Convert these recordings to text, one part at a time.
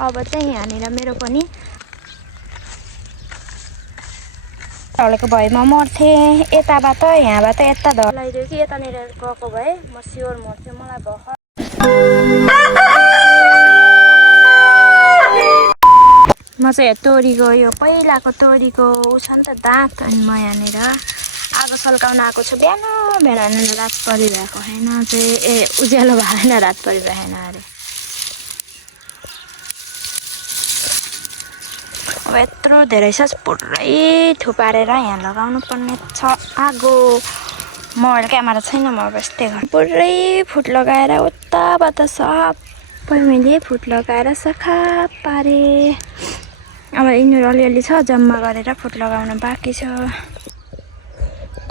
अब चाहिँ यहाँनिर मेरो पनि ढलेको भए म मर्थेँ। यताबाट यहाँबाट यता ढलाइदियो कि यतानिर गएको भए म स्योर मर्थेँ। मलाई भर्खर म चाहिँ तोरीको यो पहिलाको तोरीको छ नि त दाँत, अनि म यहाँनिर आगो सल्काउन आएको छु। बिहान बिहान रात परिरहेको होइन चाहिँ उज्यालो भएन, रात परिरहेन अरे। अब यत्रो धेरै छ, पुरै थुपारेर यहाँ लगाउनु पर्ने छ आगो। मोबाइल क्यामेरा छैन, म अब यस्तै गर्छु। पुरै फुट लगाएर उताबाट सबै मैले फुट लगाएर सखा पारेँ। अब यिनीहरू अलिअलि छ, जम्मा गरेर फुट लगाउन बाँकी छ।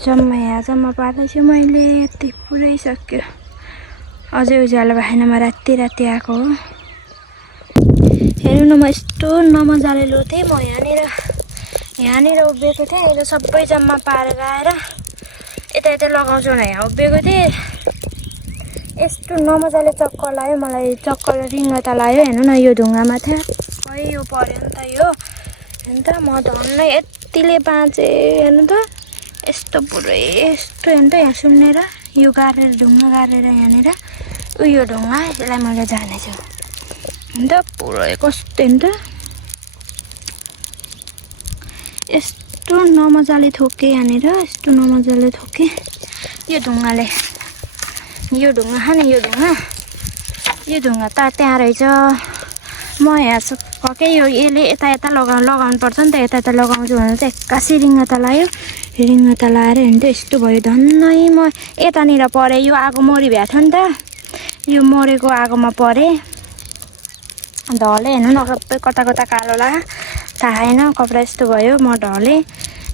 जम्मा यहाँ जम्मा पार्दैछु मैले। यति पुरै सक्यो। अझै उज्यालो भएन, म राति आएको हो। हेर्नु न, म यस्तो नमजाले लुथेँ। म यहाँनिर उभिएको थिएँ, अहिले सबै जम्मा पारेर आएर यता लगाउँछु न यहाँ उभिएको थिएँ। यस्तो नमजाले चक्कर लाग्यो मलाई, चक्कर रिङ्गता लाग्यो। हेर्नु न, यो ढुङ्गामा ठ्याक्कै यो पऱ्यो नि त यो। हेर्नु त, म धन्नै यतिले बाँचेँ। हेर्नु त, यस्तो पुरै यस्तो हेर्नु त, यहाँ सुन्नेर यो गाडेर ढुङ्गा गाडेर यहाँनिर उयो ढुङ्गा, यसलाई मैले जानेछु। अन्त पुरै कस्तो हेर्नु त, यस्तो नमजाले थोकेँ यहाँनिर, यस्तो नमजाले थोकेँ यो ढुङ्गाले। यो ढुङ्गा खाने, यो ढुङ्गा त त्यहाँ रहेछ। म यहाँ के यो यसले यता लगाउनु पर्छ नि त, यता लगाउँछु भने चाहिँ एक्कासी रिङ्गता लाग्यो। रिङ्गता लगाएर हेर्नु त यस्तो भयो। धन्नै म यतानिर परेँ, यो आगो मरि भएको थियो नि त, यो मरेको आगोमा परेँ। ढलेँ। हेर्नु न, सबै कता कालो लाग्यो, थाहा छैन, कपडा यस्तो भयो। म ढलेँ,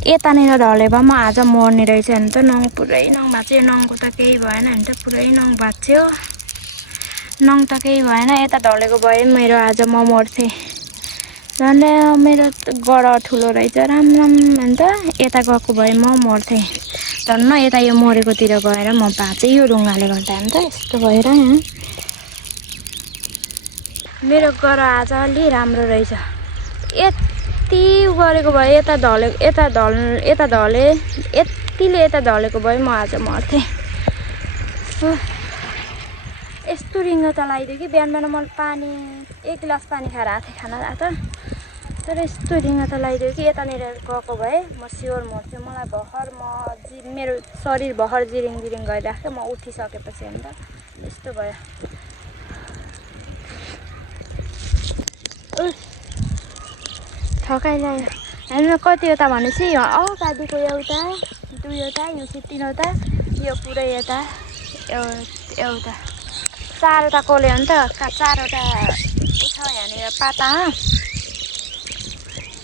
यतानिर ढले भए म आज मर्ने रहेछ। हेर्नु त, नङ पुरै नङ भाँच्यो। नङको त केही भएन। हेर्नु त, पुरै नङ भाँच्यो। नङ त केही भएन। यता ढलेको भए मेरो आज म मर्थेँ। झन्डै मेरो गडा ठुलो रहेछ, राम हेर्नु त, यता गएको भए म मर्थेँ। धन्न यता यो मरेकोतिर गएर म बाँचेँ यो ढुङ्गाले गर्दा। हेर्नु त, यस्तो भएर यहाँ मेरो गरा आज अलि राम्रो रहेछ। यति गरेको भए यता ढले, यतिले यता ढलेको भए म आज मर्थेँ। यस्तो रिङ्गता लगाइदियो कि बिहान म पानी 1 गिलास पानी खाएर आएको थिएँ खाना त, तर यस्तो रिङ्गता लगाइदियो कि यतानिर गएको भए म स्योर मर्थेँ। मलाई भर्खर मेरो शरीर भर्खर जिरिङ गरिरहेको थियो। म उठिसकेपछि हेर्नु त यस्तो भयो। थकाइ लाग्यो। हेर्नु न, कतिवटा भनेपछि गाडीको एउटा दुईवटा, यो चाहिँ 3वटा, यो पुरै यता एउटा 4वटा कोले हो नि त। 4वटा छ यहाँनिर पाता।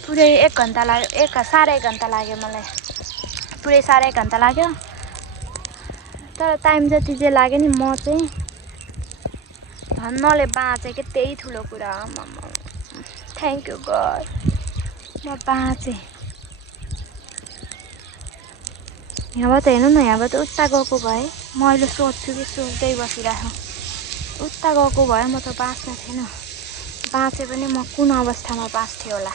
पुरै 1 घन्टा लाग्यो, साढे 1 घन्टा लाग्यो मलाई। पुरै साढे 1 घन्टा लाग्यो। तर टाइम जति चाहिँ लाग्यो नि, म चाहिँ धन्नले बाँचेँ कि, त्यही ठुलो कुरा। थ्याङ्क यू गड, म बाँचेँ। यहाँबाट हेर्नु न, यहाँबाट उता गएको भए म अहिले सोच्छु कि सोच्दै बसिरहेको, उता गएको भए म त बाँच्ने थिएन। बाँचे पनि म कुन अवस्थामा बाँच्थेँ होला।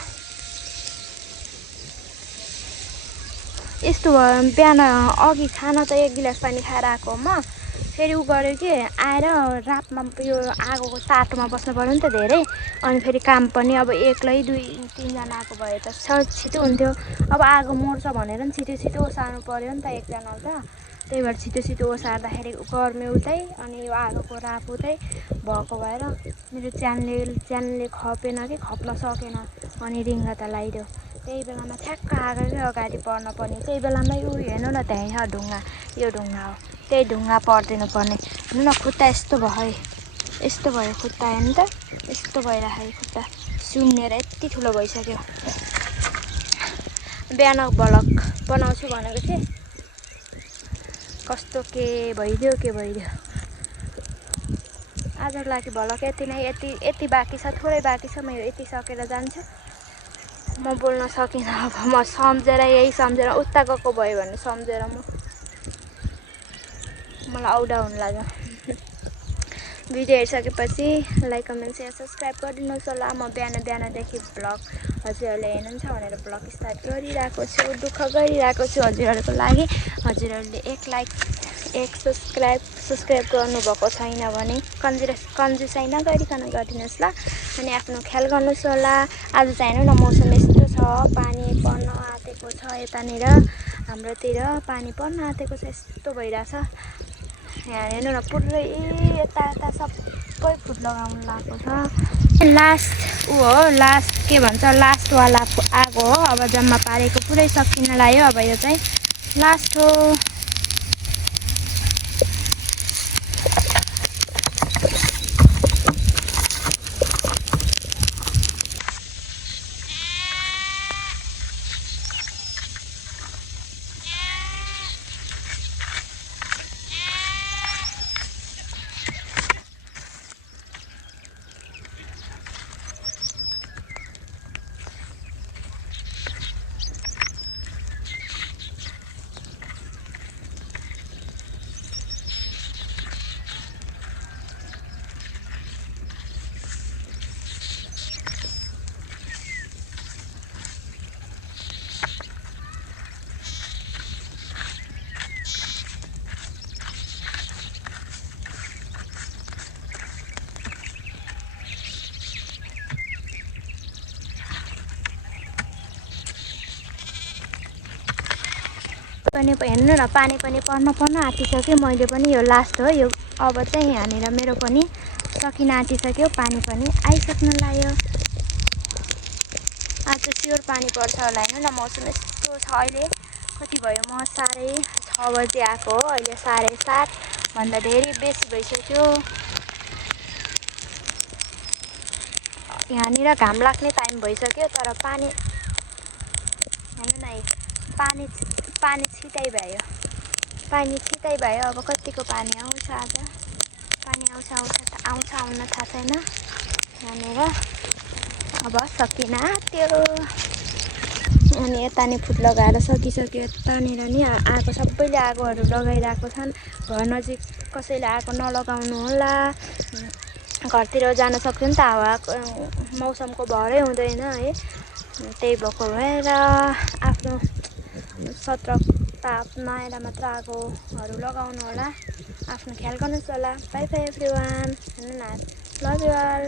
यस्तो भयो। बिहान अघि खाना त 1 गिलास पानी खाएर आएको म, फेरि उ गऱ्यो कि आएर रातमा यो आगोको तातोमा बस्नु पऱ्यो नि त धेरै। अनि फेरि काम पनि अब एक्लै 2-3 जना आएको भए त छिटो हुन्थ्यो। अब आगो मर्छ भनेर नि छिटो ओसार्नु पऱ्यो नि त एकजनाले त। त्यही भएर छिटो ओसार्दाखेरि गर्मी उतै, अनि यो आगोको राप उतै भएको भएर मेरो च्यानले खपेन कि खप्न सकेन, अनि रिङ्गता लगाइदियो। त्यही बेलामा ठ्याक्क आगोकै अगाडि पर्न पर्ने। त्यही बेलामा यो हेर्नु न, त्यहीँ छ ढुङ्गा, यो ढुङ्गा हो, त्यही ढुङ्गा पर्दिनु पर्ने। हेर्नु न, खुट्टा यस्तो भयो खुट्टा। हेर्नु त, यस्तो भइराखेको खुट्टा सुन्निएर यति ठुलो भइसक्यो। बिहान भ्लग बनाउँछु भनेको थिएँ, कस्तो के भइदियो। आजको लागि भ्लग यति नै। यति बाँकी छ, थोरै बाँकी छ। म यति सकेर जान्छु। म बोल्न सकिनँ। अब म यही सम्झेर उता गएको भयो भने सम्झेर मलाई औडा हुन लाग्यो। भिडियो हेरिसकेपछि लाइक कमेन्ट सेयर सब्सक्राइब गरिदिनुहोस् होला। म बिहानदेखि भ्लग हजुरहरूले हेर्नुहुन्छ भनेर भ्लग स्टार्ट गरिरहेको छु, दुःख गरिरहेको छु हजुरहरूको लागि। हजुरहरूले एक सब्सक्राइब गर्नुभएको छैन भने कन्जुसाइ नगरिकन गरिदिनुहोस् ल। अनि आफ्नो ख्याल गर्नुहोस् होला। आज चाहिँ हेर्नु न मौसम यस्तो छ, पानी पर्न आँटेको छ यतानिर हाम्रोतिर पानी पर्न आँटेको छ, यस्तो भइरहेछ। यहाँ हेर्नु न पुरै यता सबै फुट लगाउनु लगाएको छ। लास्ट के भन्छ लास्टवाला आगो हो। अब जम्मा पारेको पुरै सकिन लाग्यो। अब यो चाहिँ लास्ट हो। पनि हेर्नु न पानी पनि पर्न आँटिसक्यो। मैले पनि यो लास्ट हो यो। अब चाहिँ यहाँनिर मेरो पनि सकिन आँटिसक्यो। पानी पनि आइसक्न लाग्यो। आज स्योर पानी पर्छ होला। हेर्नु न मौसम यस्तो छ। अहिले कति भयो, म 6:30 बजे आएको हो। अहिले 7:30 भन्दा धेरै बेसी भइसक्यो। यहाँनिर घाम लाग्ने टाइम भइसक्यो तर पानी हेर्नु न पानी छिटै भयो। अब कतिको पानी आउँछ आज। पानी आउँछ आउन थाहा छैन। यहाँनिर अब सकिन आँट्यो। अनि यता नि फुट लगाएर सकिसक्यो। यतानिर नि आगो सबैले आगोहरू लगाइरहेको छन्। घर नजिक कसैले आगो नलगाउनु होला। घरतिर जान सक्छ नि त, हावा मौसमको भरै हुँदैन है। त्यही भएको भएर आफ्नो सतर्कता अपनाएर मात्र आगोहरू लगाउनु होला। आफ्नो ख्याल गर्नुहोस् होला। By by everyone. हेर्नु न, लभ यु अल।